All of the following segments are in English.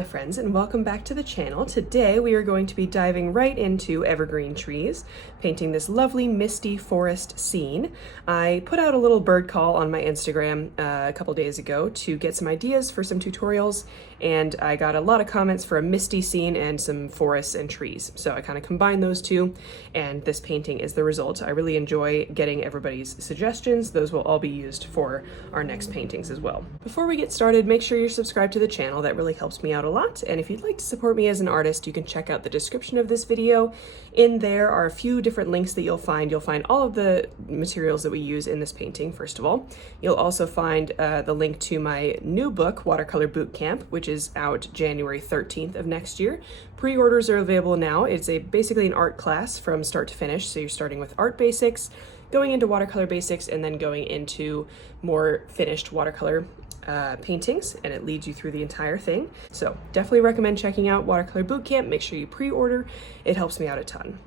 my friends, and welcome back to the channel. Today we are going to be diving right into evergreen trees, painting this lovely misty forest scene. I put out a little bird call on my Instagram a couple days ago to get some ideas for some tutorials, and I got a lot of comments for a misty scene and some forests and trees. So I kind of combined those two, and this painting is the result. I really enjoy getting everybody's suggestions. Those will all be used for our next paintings as well. Before we get started, make sure you're subscribed to the channel. That really helps me out a lot. And if you'd like to support me as an artist, you can check out the description of this video. In there are a few different links that you'll find. You'll find all of the materials that we use in this painting, first of all. You'll also find the link to my new book, Watercolor Bootcamp, which is out January 13th of next year. Pre-orders are available now. It's basically an art class from start to finish. So you're starting with art basics, going into watercolor basics, and then going into more finished watercolor paintings, and it leads you through the entire thing. So definitely recommend checking out Watercolor Bootcamp. Make sure you pre-order. It helps me out a ton.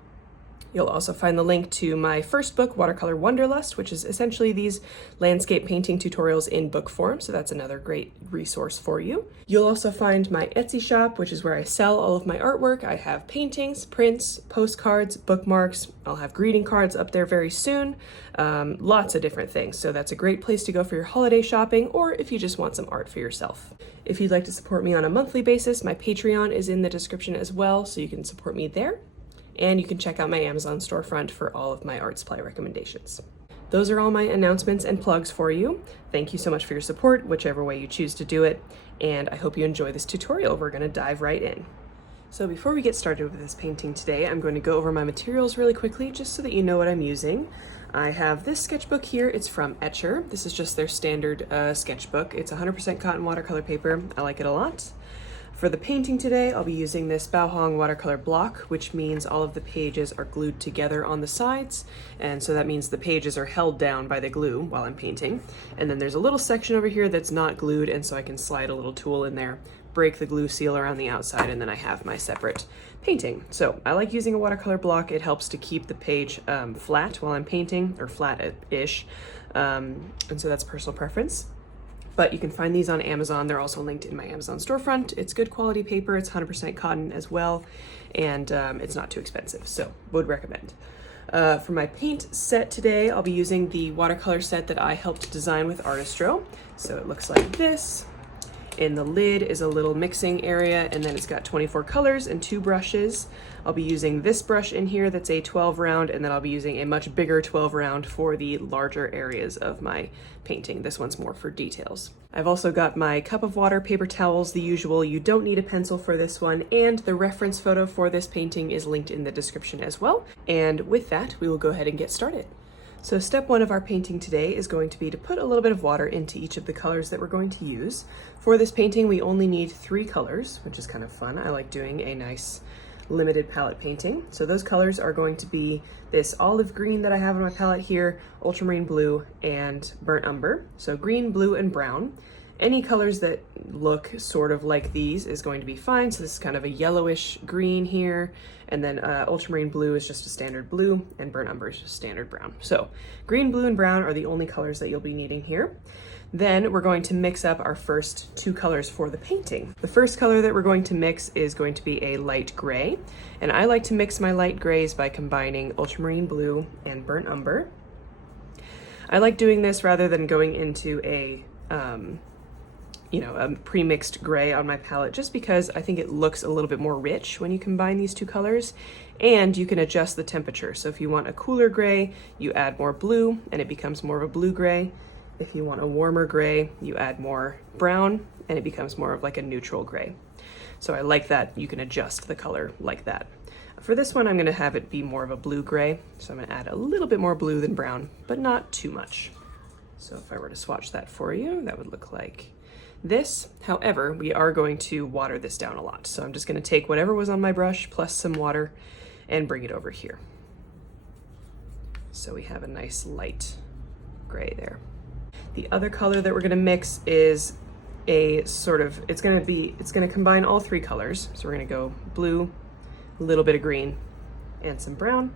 You'll also find the link to my first book, Watercolor Wanderlust, which is essentially these landscape painting tutorials in book form, so that's another great resource for you. You'll also find my Etsy shop, which is where I sell all of my artwork. I have paintings, prints, postcards, bookmarks. I'll have greeting cards up there very soon. Lots of different things, so that's a great place to go for your holiday shopping, or if you just want some art for yourself. If you'd like to support me on a monthly basis, my Patreon is in the description as well, so you can support me there. And you can check out my Amazon storefront for all of my art supply recommendations. Those are all my announcements and plugs for you. Thank you so much for your support, whichever way you choose to do it, and I hope you enjoy this tutorial. We're going to dive right in. So before we get started with this painting today, I'm going to go over my materials really quickly just so that you know what I'm using. I have this sketchbook here. It's from Etcher. This is just their standard sketchbook. It's 100% cotton watercolor paper. I like it a lot. For the painting today, I'll be using this Baohong watercolor block, which means all of the pages are glued together on the sides, and so that means the pages are held down by the glue while I'm painting. And then there's a little section over here that's not glued, and so I can slide a little tool in there, break the glue seal around the outside, and then I have my separate painting. So I like using a watercolor block. It helps to keep the page flat while I'm painting, or flat-ish, and so that's personal preference. But you can find these on Amazon. They're also linked in my Amazon storefront. It's good quality paper. It's 100% cotton as well, and it's not too expensive, so would recommend. For my paint set today, I'll be using the watercolor set that I helped design with Artistro. So it looks like this. In the lid is a little mixing area, and then it's got 24 colors and 2 brushes. I'll be using this brush in here that's a 12 round, and then I'll be using a much bigger 12 round for the larger areas of my painting. This one's more for details. I've also got my cup of water, paper towels, the usual. You don't need a pencil for this one, and the reference photo for this painting is linked in the description as well. And with that, we will go ahead and get started. So step 1 of our painting today is going to be to put a little bit of water into each of the colors that we're going to use. For this painting, we only need 3 colors, which is kind of fun. I like doing a nice limited palette painting. So those colors are going to be this olive green that I have on my palette here, ultramarine blue, and burnt umber. So green, blue, and brown. Any colors that look sort of like these is going to be fine. So this is kind of a yellowish green here, and then ultramarine blue is just a standard blue, and burnt umber is just standard brown. So green, blue, and brown are the only colors that you'll be needing here. Then we're going to mix up our first 2 colors for the painting. The first color that we're going to mix is going to be a light gray, and I like to mix my light grays by combining ultramarine blue and burnt umber. I like doing this rather than going into a pre-mixed gray on my palette, just because I think it looks a little bit more rich when you combine these 2 colors, and you can adjust the temperature. So if you want a cooler gray, you add more blue and it becomes more of a blue gray. If you want a warmer gray, you add more brown and it becomes more of like a neutral gray. So I like that you can adjust the color like that. For this one, I'm going to have it be more of a blue gray, so I'm going to add a little bit more blue than brown, but not too much. So if I were to swatch that for you, that would look like this. However, we are going to water this down a lot. So I'm just going to take whatever was on my brush plus some water and bring it over here. So we have a nice light gray there. The other color that we're going to mix is a sort of, it's going to combine all 3 colors. So we're going to go blue, a little bit of green, and some brown.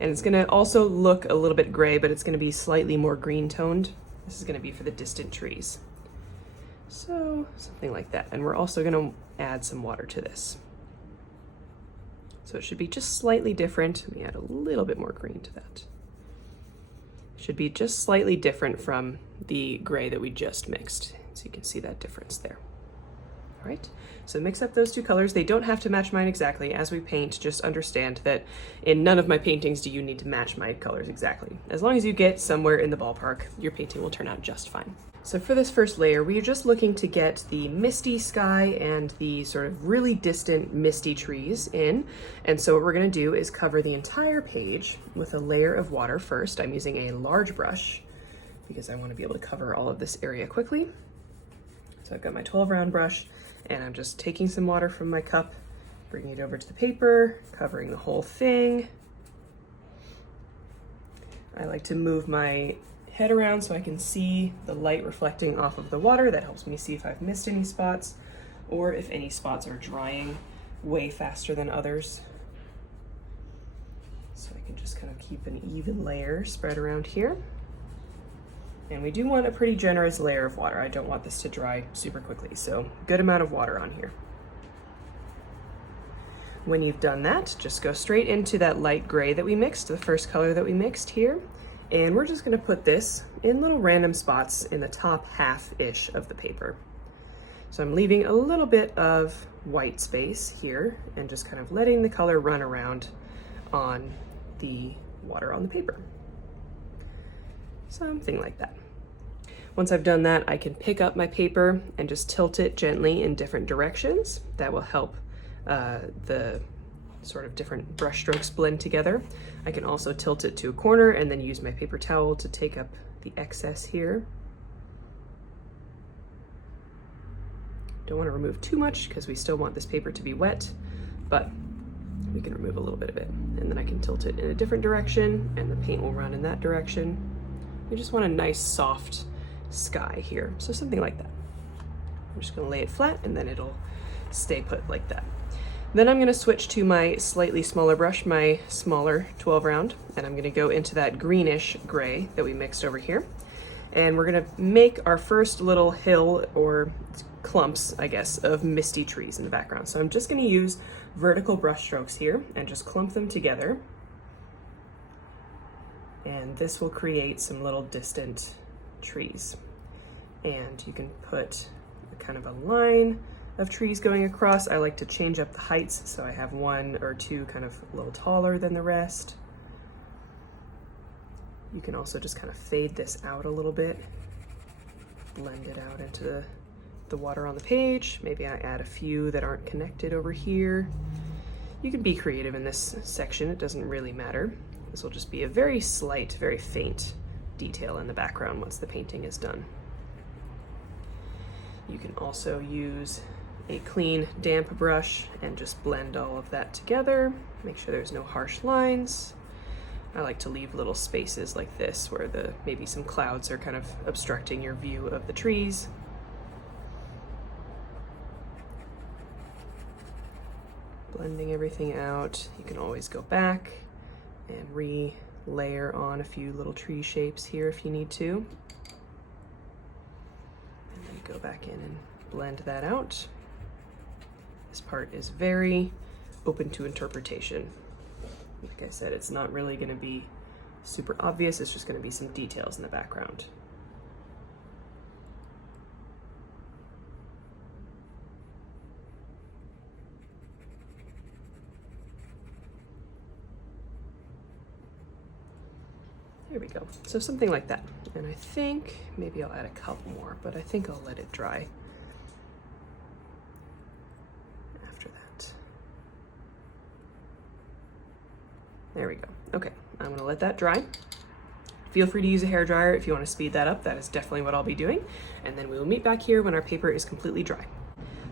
And it's going to also look a little bit gray, but it's going to be slightly more green toned. This is going to be for the distant trees. So something like that. And we're also gonna add some water to this. So it should be just slightly different. Let me add a little bit more green to that. Should be just slightly different from the gray that we just mixed. So you can see that difference there. All right, so mix up those two colors. They don't have to match mine exactly. As we paint, just understand that in none of my paintings do you need to match my colors exactly. As long as you get somewhere in the ballpark, your painting will turn out just fine. So for this first layer, we are just looking to get the misty sky and the sort of really distant misty trees in. And so what we're gonna do is cover the entire page with a layer of water first. I'm using a large brush because I wanna be able to cover all of this area quickly. So I've got my 12 round brush, and I'm just taking some water from my cup, bringing it over to the paper, covering the whole thing. I like to move my head around so I can see the light reflecting off of the water. That helps me see if I've missed any spots or if any spots are drying way faster than others. So I can just kind of keep an even layer spread around here. And we do want a pretty generous layer of water. I don't want this to dry super quickly, so good amount of water on here. When you've done that, just go straight into that light gray that we mixed, the first color that we mixed here. And we're just gonna put this in little random spots in the top half-ish of the paper. So I'm leaving a little bit of white space here and just kind of letting the color run around on the water on the paper. Something like that. Once I've done that, I can pick up my paper and just tilt it gently in different directions. That will help the sort of different brush strokes blend together. I can also tilt it to a corner and then use my paper towel to take up the excess here. Don't want to remove too much because we still want this paper to be wet, but we can remove a little bit of it. And then I can tilt it in a different direction and the paint will run in that direction. We just want a nice soft sky here. So something like that. I'm just gonna lay it flat and then it'll stay put like that. Then I'm gonna switch to my slightly smaller brush, my smaller 12 round, and I'm gonna go into that greenish gray that we mixed over here. And we're gonna make our first little hill or clumps, I guess, of misty trees in the background. So I'm just gonna use vertical brush strokes here and just clump them together. And this will create some little distant trees. And you can put kind of a line of trees going across. I like to change up the heights, so I have one or two kind of a little taller than the rest. You can also just kind of fade this out a little bit, blend it out into the water on the page. Maybe I add a few that aren't connected over here. You can be creative in this section, it doesn't really matter. This will just be a very slight, very faint detail in the background once the painting is done. You can also use a clean, damp brush and just blend all of that together. Make sure there's no harsh lines. I like to leave little spaces like this where maybe some clouds are kind of obstructing your view of the trees. Blending everything out. You can always go back and re-layer on a few little tree shapes here if you need to. And then go back in and blend that out. This part is very open to interpretation. Like I said, it's not really gonna be super obvious, it's just gonna be some details in the background. There we go. So something like that. And I think maybe I'll add a couple more, but I think I'll let it dry after that. There we go. Okay, I'm gonna let that dry. Feel free to use a hairdryer if you want to speed that up. That is definitely what I'll be doing. And then we will meet back here when our paper is completely dry.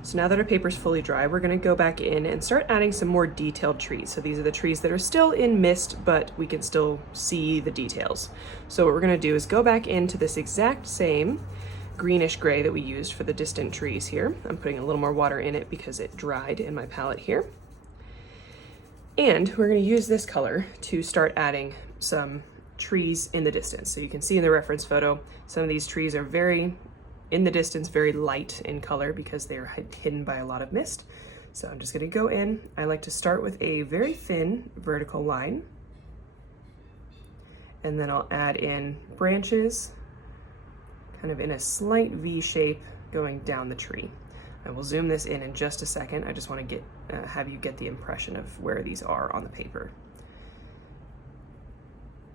So now that our paper is fully dry, we're gonna go back in and start adding some more detailed trees. So these are the trees that are still in mist, but we can still see the details. So what we're gonna do is go back into this exact same greenish gray that we used for the distant trees here. I'm putting a little more water in it because it dried in my palette here. And we're gonna use this color to start adding some trees in the distance. So you can see in the reference photo, some of these trees are very in the distance very light in color because they're hidden by a lot of mist. So I'm just gonna go in. I like to start with a very thin vertical line, and then I'll add in branches kind of in a slight V shape going down the tree. I will zoom this in just a second. I just want to have you get the impression of where these are on the paper.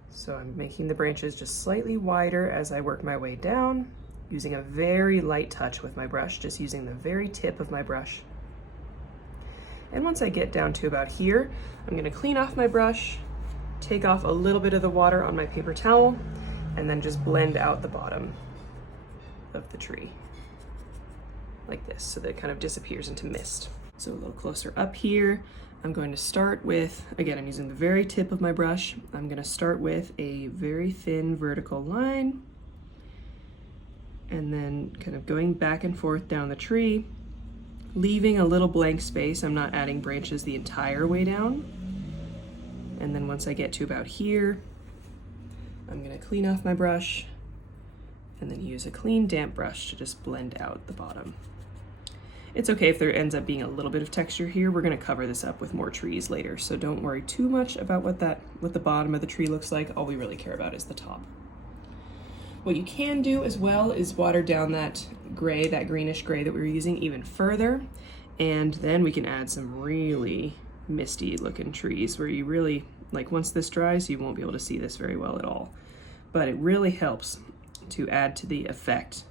So I'm making the branches just slightly wider as I work my way down, using a very light touch with my brush, just using the very tip of my brush. And once I get down to about here, I'm going to clean off my brush, take off a little bit of the water on my paper towel, and then just blend out the bottom of the tree like this, so that it kind of disappears into mist. So a little closer up here, I'm going to start with, again, I'm using the very tip of my brush. I'm going to start with a very thin vertical line, and then kind of going back and forth down the tree, leaving a little blank space. I'm not adding branches the entire way down. And then once I get to about here, I'm going to clean off my brush and then use a clean damp brush to just blend out the bottom. It's okay if there ends up being a little bit of texture here. We're going to cover this up with more trees later, so don't worry too much about what the bottom of the tree looks like. All we really care about is the top. What you can do as well is water down that gray, that greenish gray that we were using even further, and then we can add some really misty looking trees where you really, like, once this dries, you won't be able to see this very well at all. But it really helps to add to the effect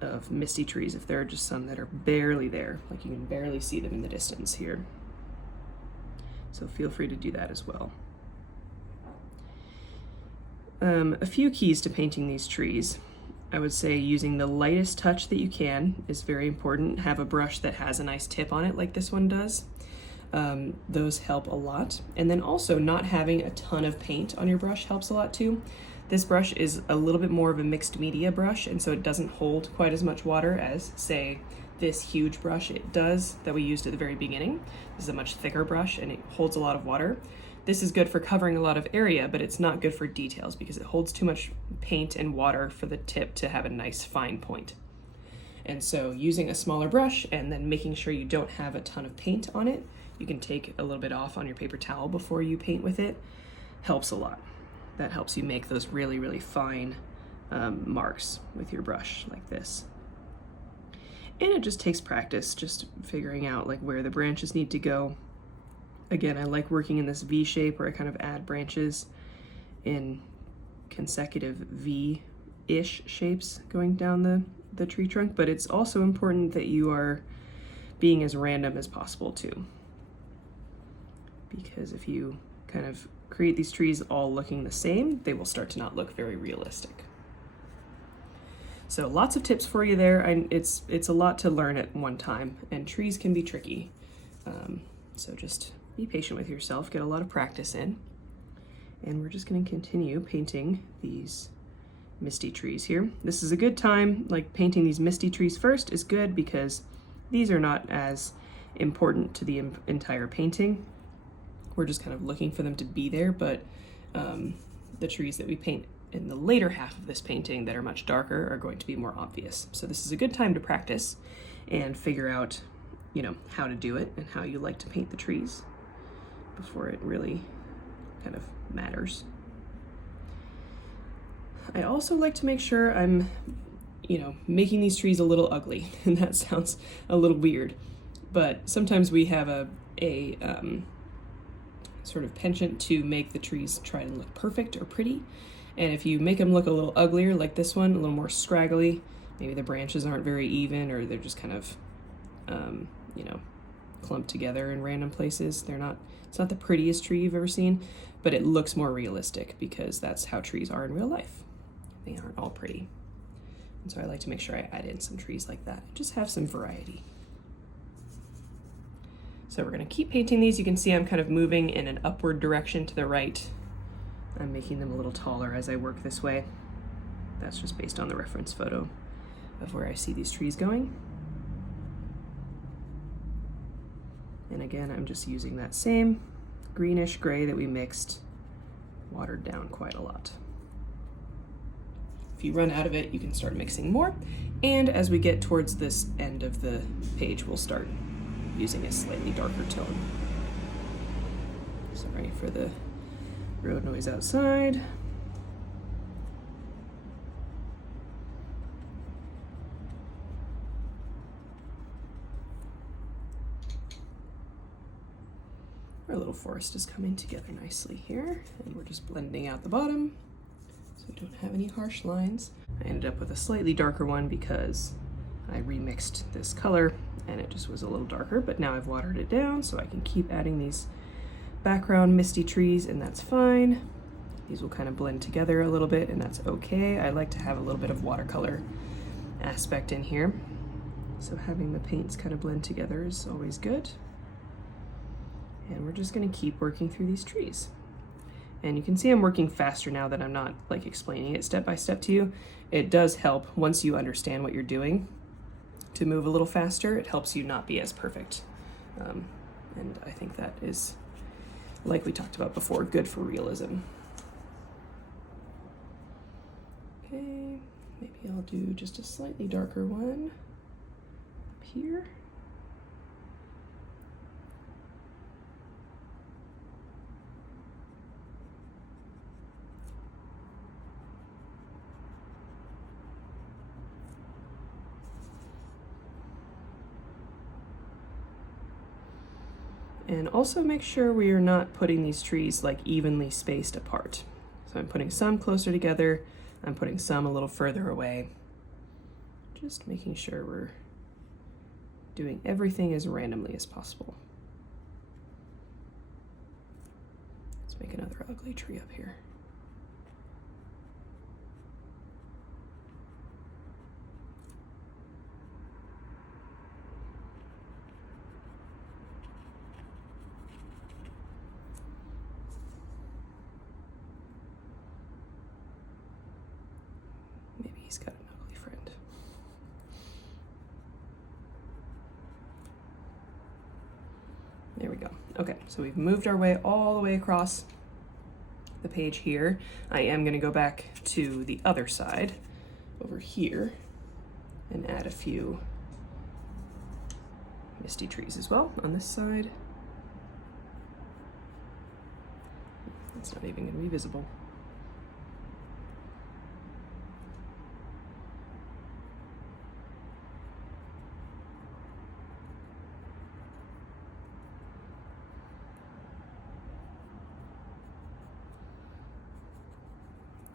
of misty trees if there are just some that are barely there, like you can barely see them in the distance here. So feel free to do that as well. A few keys to painting these trees. I would say using the lightest touch that you can is very important. Have a brush that has a nice tip on it like this one does. Those help a lot. And then also not having a ton of paint on your brush helps a lot too. This brush is a little bit more of a mixed media brush, and so it doesn't hold quite as much water as, say, this huge brush it does that we used at the very beginning. This is a much thicker brush and it holds a lot of water. This is good for covering a lot of area, but it's not good for details because it holds too much paint and water for the tip to have a nice fine point. And so using a smaller brush and then making sure you don't have a ton of paint on it, you can take a little bit off on your paper towel before you paint with it, helps a lot. That helps you make those really, really fine marks with your brush like this. And it just takes practice, just figuring out like where the branches need to go. Again, I like working in this V shape where I kind of add branches in consecutive V-ish shapes going down the tree trunk, but it's also important that you are being as random as possible too. Because if you kind of create these trees all looking the same, they will start to not look very realistic. So lots of tips for you there. It's a lot to learn at one time, and trees can be tricky. So just be patient with yourself, get a lot of practice in. And we're just gonna continue painting these misty trees here. This is a good time, like painting these misty trees first is good because these are not as important to the entire painting. We're just kind of looking for them to be there, but the trees that we paint in the later half of this painting that are much darker are going to be more obvious. So this is a good time to practice and figure out, you know, how to do it and how you like to paint the trees before it really kind of matters. I also like to make sure I'm, you know, making these trees a little ugly, and that sounds a little weird, but sometimes we have a sort of penchant to make the trees try to look perfect or pretty. And if you make them look a little uglier, like this one, a little more scraggly, maybe the branches aren't very even, or they're just kind of, you know, clumped together in random places. It's not the prettiest tree you've ever seen, but it looks more realistic because that's how trees are in real life. They aren't all pretty. And so I like to make sure I add in some trees like that. Just have some variety. So we're gonna keep painting these. You can see I'm kind of moving in an upward direction to the right. I'm making them a little taller as I work this way. That's just based on the reference photo of where I see these trees going. And again, I'm just using that same greenish gray that we mixed, watered down quite a lot. If you run out of it, you can start mixing more. And as we get towards this end of the page, we'll start using a slightly darker tone. Sorry for the road noise outside. Our little forest is coming together nicely here, and we're just blending out the bottom so we don't have any harsh lines. I ended up with a slightly darker one because I remixed this color and it just was a little darker, but now I've watered it down so I can keep adding these background misty trees, and that's fine. These will kind of blend together a little bit, and that's okay. I like to have a little bit of watercolor aspect in here, so having the paints kind of blend together is always good. And we're just gonna keep working through these trees. And you can see I'm working faster now that I'm not like explaining it step by step to you. It does help once you understand what you're doing to move a little faster. It helps you not be as perfect. And I think that is, like we talked about before, good for realism. Okay, maybe I'll do just a slightly darker one up here. And also make sure we are not putting these trees like evenly spaced apart. So I'm putting some closer together, I'm putting some a little further away. Just making sure we're doing everything as randomly as possible. Let's make another ugly tree up here. He's got an ugly friend. There we go. Okay, so we've moved our way all the way across the page here. I am going to go back to the other side over here and add a few misty trees as well on this side. It's not even going to be visible.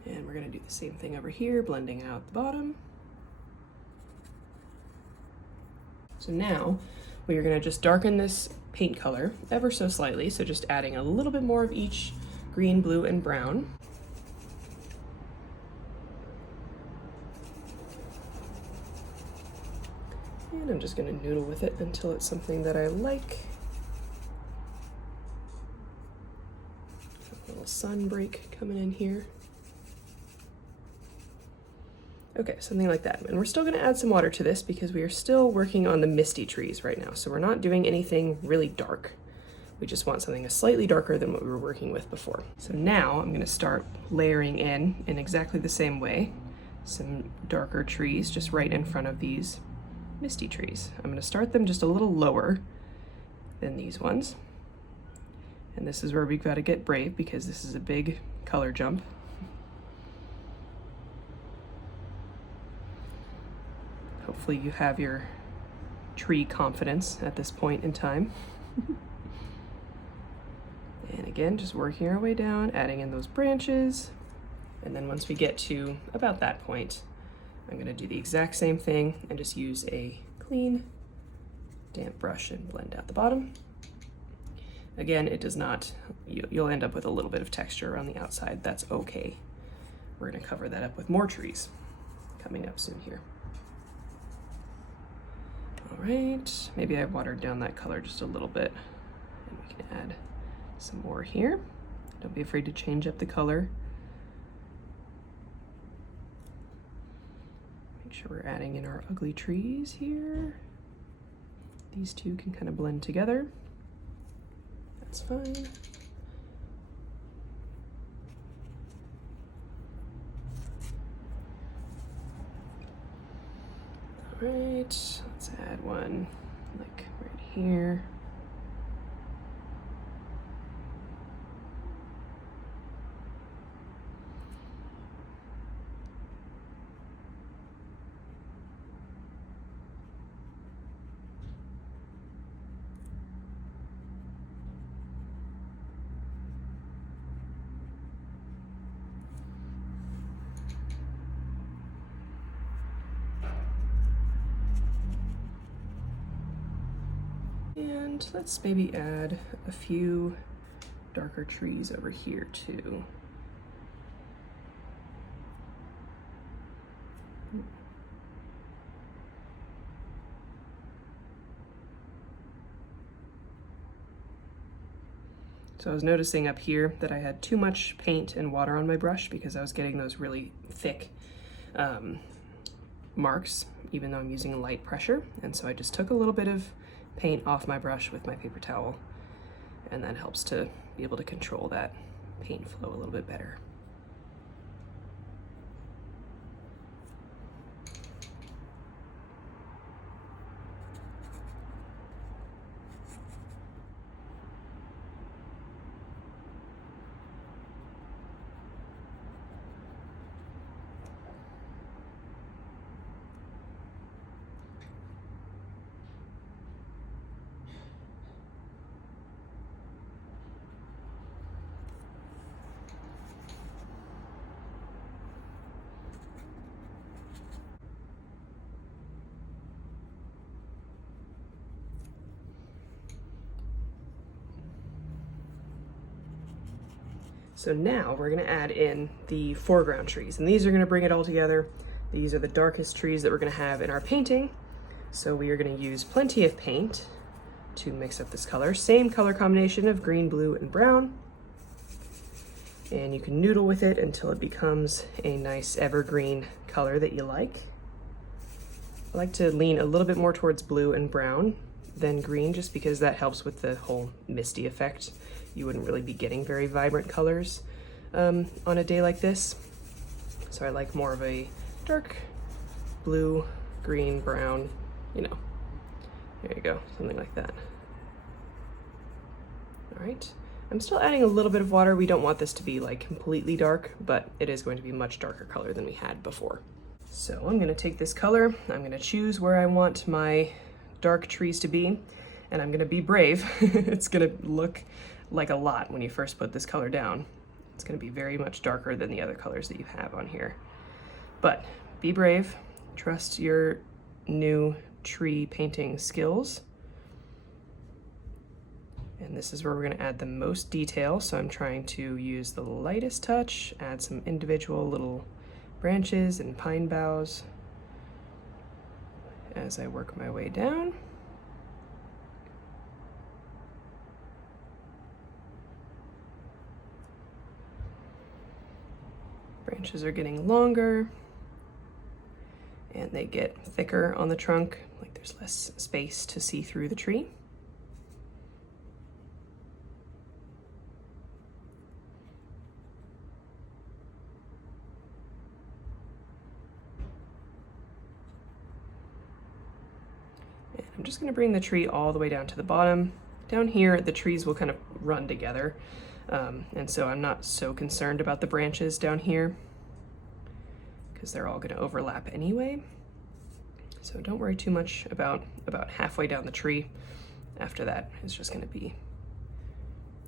And we're going to do the same thing over here, blending out the bottom. So now we are going to just darken this paint color ever so slightly, so just adding a little bit more of each green, blue, and brown. And I'm just going to noodle with it until it's something that I like. A little sun break coming in here. Okay, something like that. And we're still gonna add some water to this because we are still working on the misty trees right now. So we're not doing anything really dark. We just want something slightly darker than what we were working with before. So now I'm gonna start layering in exactly the same way, some darker trees just right in front of these misty trees. I'm gonna start them just a little lower than these ones. And this is where we've gotta get brave because this is a big color jump. Hopefully you have your tree confidence at this point in time. And again, just working our way down, adding in those branches. And then once we get to about that point, I'm gonna do the exact same thing and just use a clean, damp brush and blend out the bottom. Again, it does not, you'll end up with a little bit of texture on the outside. That's okay. We're gonna cover that up with more trees coming up soon here. All right, maybe I watered down that color just a little bit, and we can add some more here. Don't be afraid to change up the color. Make sure we're adding in our ugly trees here. These two can kind of blend together. That's fine. right, let's add one like right here. And let's maybe add a few darker trees over here too. So I was noticing up here that I had too much paint and water on my brush because I was getting those really thick marks, even though I'm using light pressure. And so I just took a little bit of paint off my brush with my paper towel, and that helps to be able to control that paint flow a little bit better. So now we're gonna add in the foreground trees, and these are gonna bring it all together. These are the darkest trees that we're gonna have in our painting. So we are gonna use plenty of paint to mix up this color. Same color combination of green, blue, and brown. And you can noodle with it until it becomes a nice evergreen color that you like. I like to lean a little bit more towards blue and brown than green, just because that helps with the whole misty effect. You wouldn't really be getting very vibrant colors on a day like this. So I like more of a dark blue, green, brown, you know, there you go, something like that. All right, I'm still adding a little bit of water. We don't want this to be like completely dark, but it is going to be a much darker color than we had before. So I'm gonna take this color, I'm gonna choose where I want my dark trees to be, and I'm gonna be brave. It's gonna look like a lot when you first put this color down. It's gonna be very much darker than the other colors that you have on here. But be brave, trust your new tree painting skills. And this is where we're gonna add the most detail. So I'm trying to use the lightest touch, add some individual little branches and pine boughs as I work my way down. Branches are getting longer and they get thicker on the trunk, like there's less space to see through the tree. And I'm just gonna bring the tree all the way down to the bottom. Down here, the trees will kind of run together. And so I'm not so concerned about the branches down here because they're all going to overlap anyway. So don't worry too much about halfway down the tree. After that, it's just going to be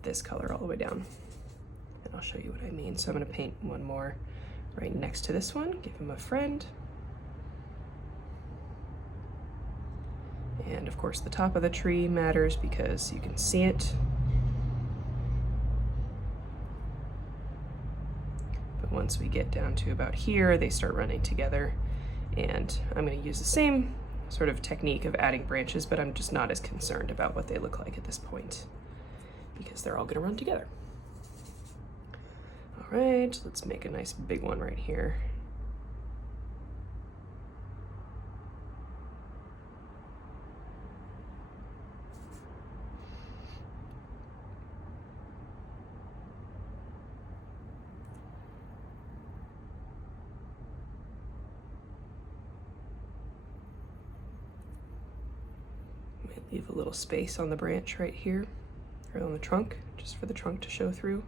this color all the way down. And I'll show you what I mean. So I'm going to paint one more right next to this one, give him a friend. And of course the top of the tree matters because you can see it. But once we get down to about here, they start running together. And I'm going to use the same sort of technique of adding branches, but I'm just not as concerned about what they look like at this point because they're all going to run together. All right, let's make a nice big one right here. Might leave a little space on the branch right here, or on the trunk, just for the trunk to show through.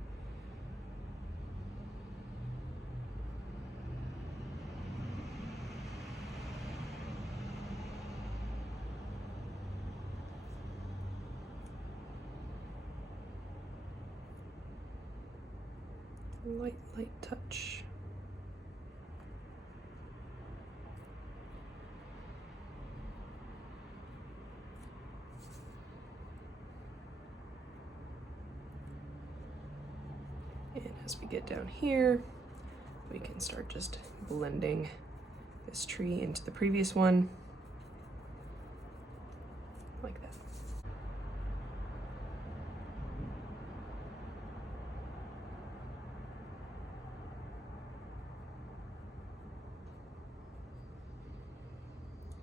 Light touch. And as we get down here, we can start just blending this tree into the previous one, like that.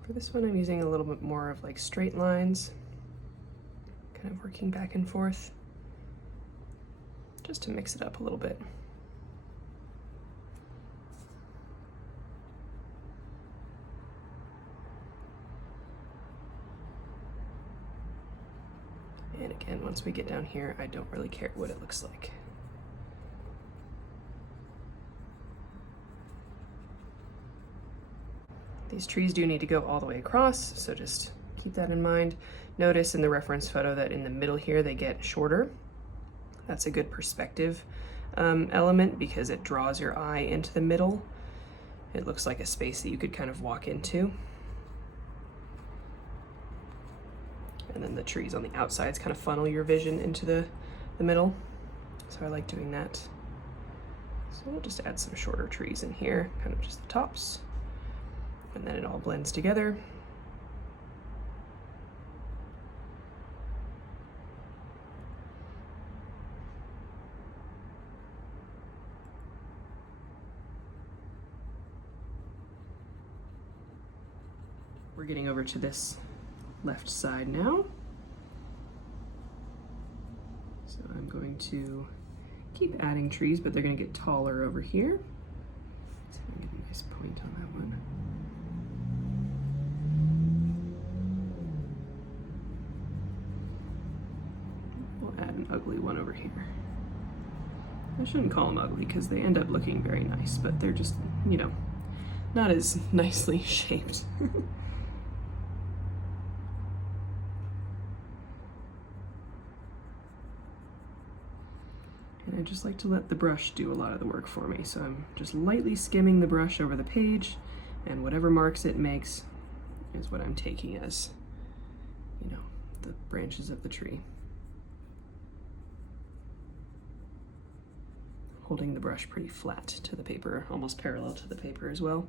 For this one, I'm using a little bit more of like straight lines, kind of working back and forth, just to mix it up a little bit. And again, once we get down here, I don't really care what it looks like. These trees do need to go all the way across, so just keep that in mind. Notice in the reference photo that in the middle here, they get shorter. That's a good perspective element because it draws your eye into the middle. It looks like a space that you could kind of walk into. And then the trees on the outsides kind of funnel your vision into the middle. So I like doing that. So we'll just add some shorter trees in here, kind of just the tops. And then it all blends together. We're getting over to this left side now. So I'm going to keep adding trees, but they're going to get taller over here. So I'm going to get a nice point on that one. We'll add an ugly one over here. I shouldn't call them ugly because they end up looking very nice, but they're just, you know, not as nicely shaped. And I just like to let the brush do a lot of the work for me. So I'm just lightly skimming the brush over the page, and whatever marks it makes is what I'm taking as, you know, the branches of the tree. Holding the brush pretty flat to the paper, almost parallel to the paper as well.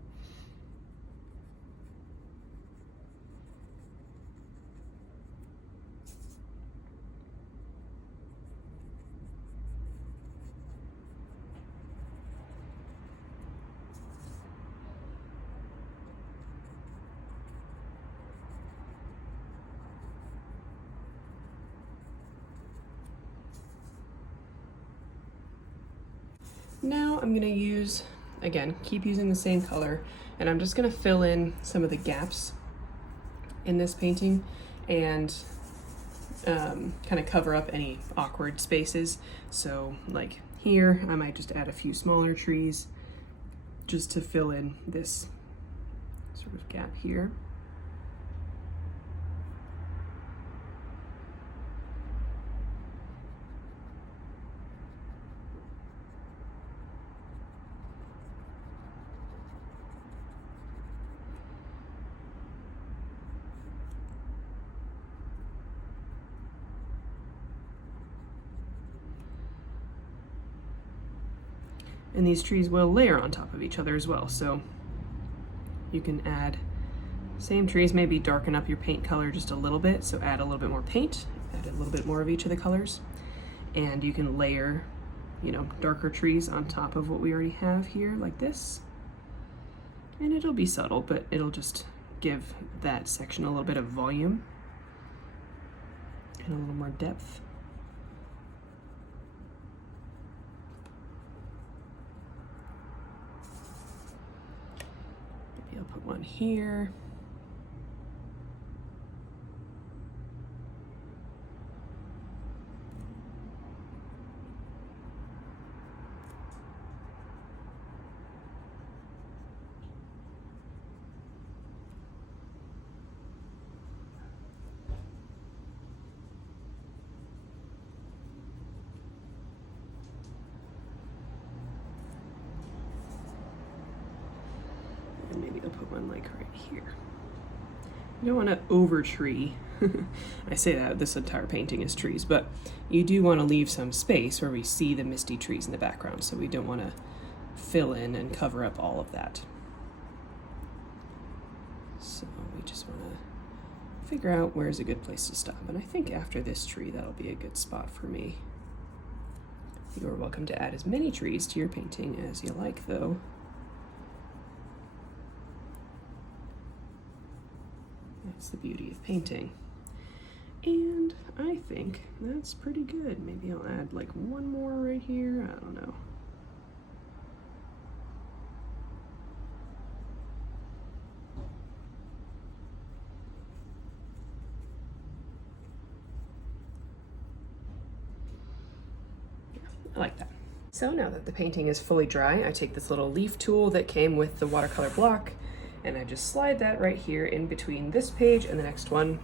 Now I'm gonna use, again, keep using the same color, and I'm just gonna fill in some of the gaps in this painting and kind of cover up any awkward spaces. So like here, I might just add a few smaller trees just to fill in this sort of gap here. And these trees will layer on top of each other as well. So you can add same trees, maybe darken up your paint color just a little bit. So add a little bit more paint, add a little bit more of each of the colors. And you can layer, you know, darker trees on top of what we already have here like this. And it'll be subtle, but it'll just give that section a little bit of volume and a little more depth. Maybe I'll put one here. right here. You don't want to over tree. I say that this entire painting is trees, but you do want to leave some space where we see the misty trees in the background, so we don't want to fill in and cover up all of that. So we just want to figure out where's a good place to stop, and I think after this tree that'll be a good spot for me. You are welcome to add as many trees to your painting as you like, though. That's the beauty of painting. And I think that's pretty good. Maybe I'll add like one more right here. I don't know. Yeah, I like that. So now that the painting is fully dry, I take this little leaf tool that came with the watercolor block, and I just slide that right here in between this page and the next one.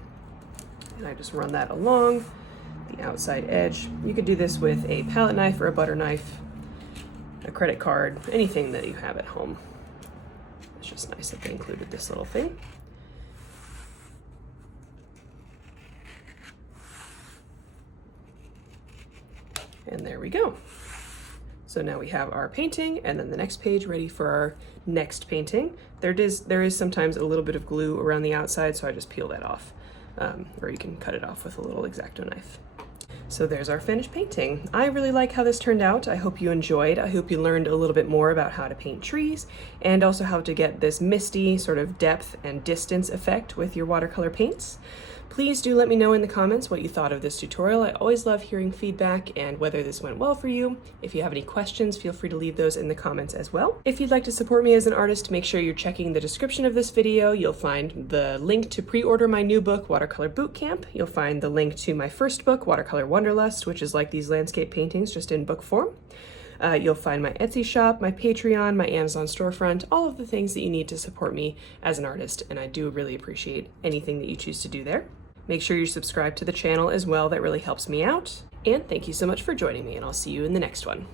And I just run that along the outside edge. You could do this with a palette knife or a butter knife, a credit card, anything that you have at home. It's just nice that they included this little thing. And there we go. So now we have our painting, and then the next page ready for our next painting. There is sometimes a little bit of glue around the outside, so I just peel that off. Or you can cut it off with a little X-Acto knife. So there's our finished painting. I really like how this turned out. I hope you enjoyed. I hope you learned a little bit more about how to paint trees and also how to get this misty sort of depth and distance effect with your watercolor paints. Please do let me know in the comments what you thought of this tutorial. I always love hearing feedback and whether this went well for you. If you have any questions, feel free to leave those in the comments as well. If you'd like to support me as an artist, make sure you're checking the description of this video. You'll find the link to pre-order my new book, Watercolor Bootcamp. You'll find the link to my first book, Watercolor Wanderlust, which is like these landscape paintings just in book form. You'll find my Etsy shop, my Patreon, my Amazon storefront, all of the things that you need to support me as an artist, and I do really appreciate anything that you choose to do there. Make sure you're subscribed to the channel as well, that really helps me out. And thank you so much for joining me, and I'll see you in the next one.